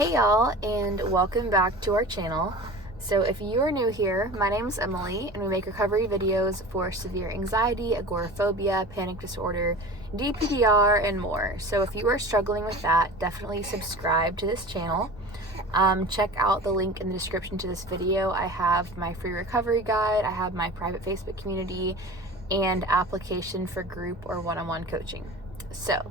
Hey y'all, and welcome back to our channel. So if you are new here, my name is Emily, and we make recovery videos for severe anxiety, agoraphobia, panic disorder, DPDR, and more. So if you are struggling with that, definitely subscribe to this channel. Check out the link in the description to this video. I have my free recovery guide, I have my private Facebook community, and application for group or one-on-one coaching. So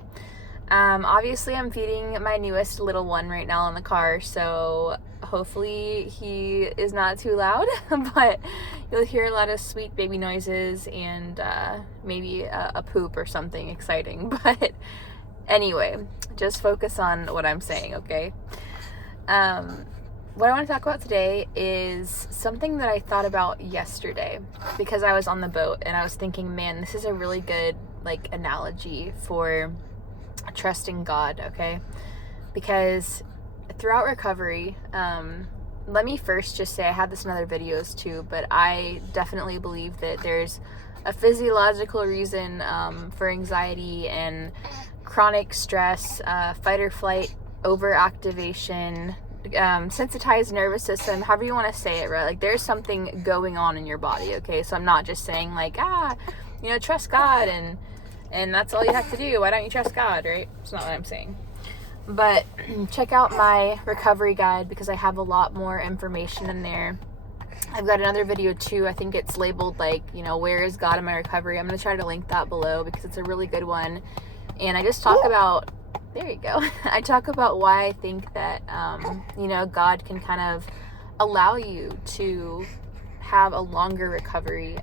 obviously I'm feeding my newest little one right now in the car, so hopefully he is not too loud, but you'll hear a lot of sweet baby noises and maybe a poop or something exciting. But anyway, just focus on what I'm saying, okay? What I want to talk about today is something that I thought about yesterday because I was on the boat and I was thinking, man, this is a really good analogy for trusting God, okay? Because throughout recovery, let me first just say, I had this in other videos too, but I definitely believe that there's a physiological reason for anxiety and chronic stress, fight or flight, overactivation, sensitized nervous system, however you want to say it, right? There's something going on in your body, okay? So I'm not just saying trust God and that's all you have to do. Why don't you trust God, right? It's not what I'm saying. But check out my recovery guide because I have a lot more information in there. I've got another video too. I think it's labeled where is God in my recovery? I'm going to try to link that below because it's a really good one. And I just talk about, there you go. I talk about why I think that, God can kind of allow you to have a longer recovery,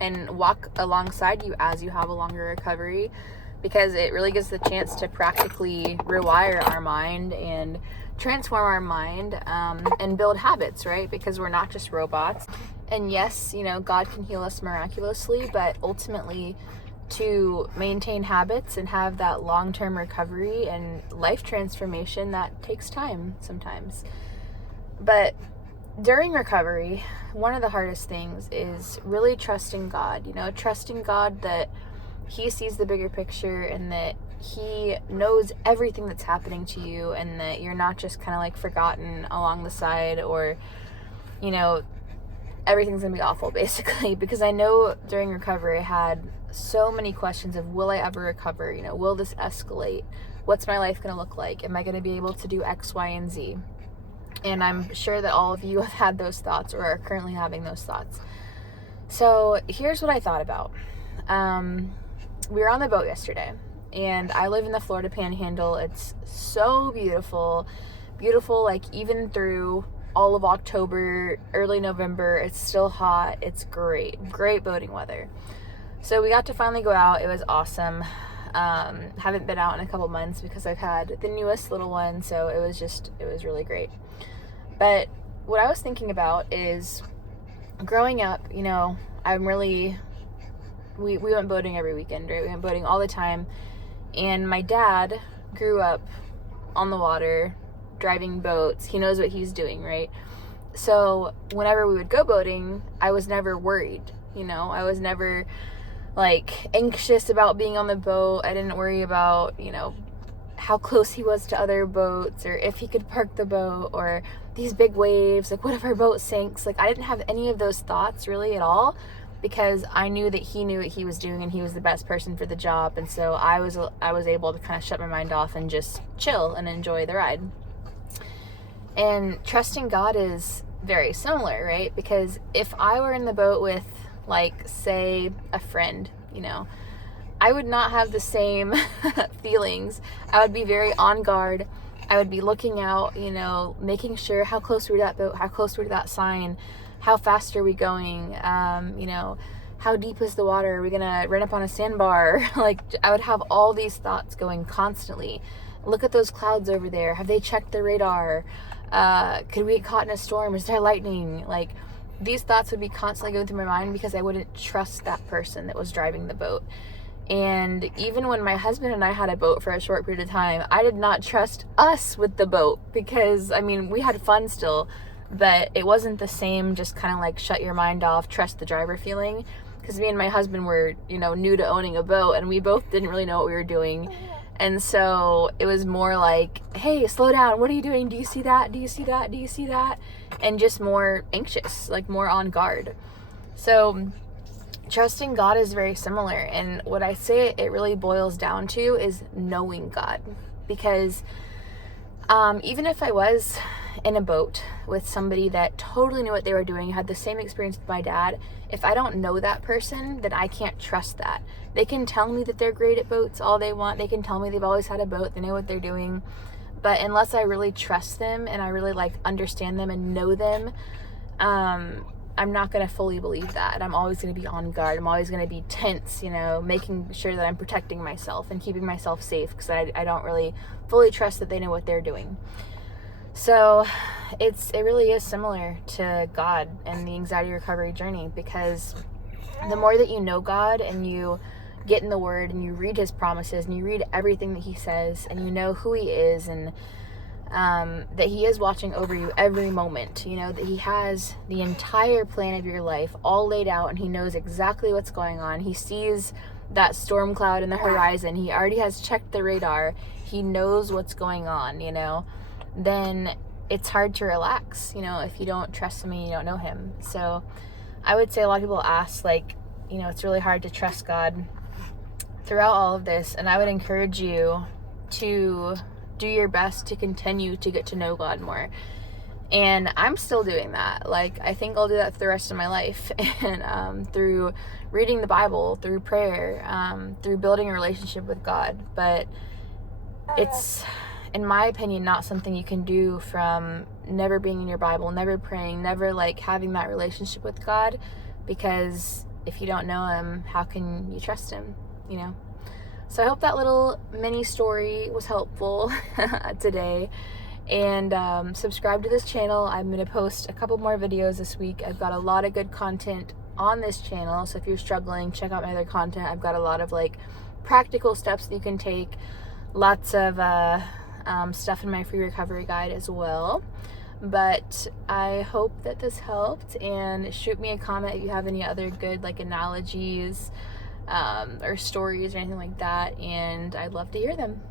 and walk alongside you as you have a longer recovery, because it really gives the chance to practically rewire our mind and transform our mind, and build habits, right? Because we're not just robots. And yes, God can heal us miraculously, but ultimately to maintain habits and have that long-term recovery and life transformation, that takes time sometimes. But during recovery, one of the hardest things is really trusting God, trusting God that He sees the bigger picture and that He knows everything that's happening to you and that you're not just kind of forgotten along the side, or, everything's gonna be awful basically. Because I know during recovery I had so many questions of, will I ever recover? Will this escalate? What's my life gonna look like? Am I gonna be able to do X, Y, and Z? And I'm sure that all of you have had those thoughts or are currently having those thoughts. So here's what I thought about. We were on the boat yesterday, and I live in the Florida Panhandle. It's so beautiful, even through all of October, early November. It's still hot. It's great boating weather. So we got to finally go out. It was awesome. Haven't been out in a couple months because I've had the newest little one, so it was really great. But what I was thinking about is, growing up, we went boating every weekend, right? We went boating all the time. And my dad grew up on the water, driving boats. He knows what he's doing, right? So whenever we would go boating, I was never worried, I was never anxious about being on the boat. I didn't worry about, how close he was to other boats, or if he could park the boat, or these big waves, what if our boat sinks? I didn't have any of those thoughts really at all, because I knew that he knew what he was doing and he was the best person for the job. And so I was able to kind of shut my mind off and just chill and enjoy the ride. And trusting God is very similar, right? Because if I were in the boat with, say, a friend, I would not have the same feelings. I would be very on guard. I would be looking out, making sure how close we're to that boat, how close we're to that sign, how fast are we going, how deep is the water, are we gonna run up on a sandbar? I would have all these thoughts going constantly. Look at those clouds over there. Have they checked the radar? Could we get caught in a storm? Is there lightning? These thoughts would be constantly going through my mind because I wouldn't trust that person that was driving the boat. And even when my husband and I had a boat for a short period of time, I did not trust us with the boat because, we had fun still, but it wasn't the same just kind of shut your mind off, trust the driver feeling. Because me and my husband were, new to owning a boat, and we both didn't really know what we were doing. And so it was more like, hey, slow down. What are you doing? Do you see that? Do you see that? Do you see that? And just more anxious, like more on guard. So trusting God is very similar. And what I say it really boils down to is knowing God. Because even if I was in a boat with somebody that totally knew what they were doing, had the same experience with my dad, if I don't know that person, then I can't trust that. They can tell me that they're great at boats all they want. They can tell me they've always had a boat, they know what they're doing. But unless I really trust them and I really like understand them and know them, I'm not going to fully believe that. I'm always going to be on guard. I'm always going to be tense, you know, making sure that I'm protecting myself and keeping myself safe, because I don't really fully trust that they know what they're doing. So it really is similar to God and the anxiety recovery journey, because the more that you know God and you get in the Word and you read His promises and you read everything that He says and you know who He is, and that He is watching over you every moment, you know, that He has the entire plan of your life all laid out and He knows exactly what's going on. He sees that storm cloud in the horizon. He already has checked the radar. He knows what's going on, you know, then it's hard to relax, you know, if you don't trust Him and you don't know Him. So I would say a lot of people ask, like, you know, it's really hard to trust God throughout all of this. And I would encourage you to do your best to continue to get to know God more. And I'm still doing that. Like, I think I'll do that for the rest of my life. And through reading the Bible, through prayer, through building a relationship with God. But it's, in my opinion, not something you can do from never being in your Bible, never praying, never like having that relationship with God. Because if you don't know Him, how can you trust Him, you know? So I hope that little mini story was helpful today. And subscribe to this channel. I'm going to post a couple more videos this week. I've got a lot of good content on this channel. So if you're struggling, check out my other content. I've got a lot of like practical steps that you can take. Lots of stuff in my free recovery guide as well. But I hope that this helped, and shoot me a comment if you have any other good like analogies or stories or anything like that, and I'd love to hear them.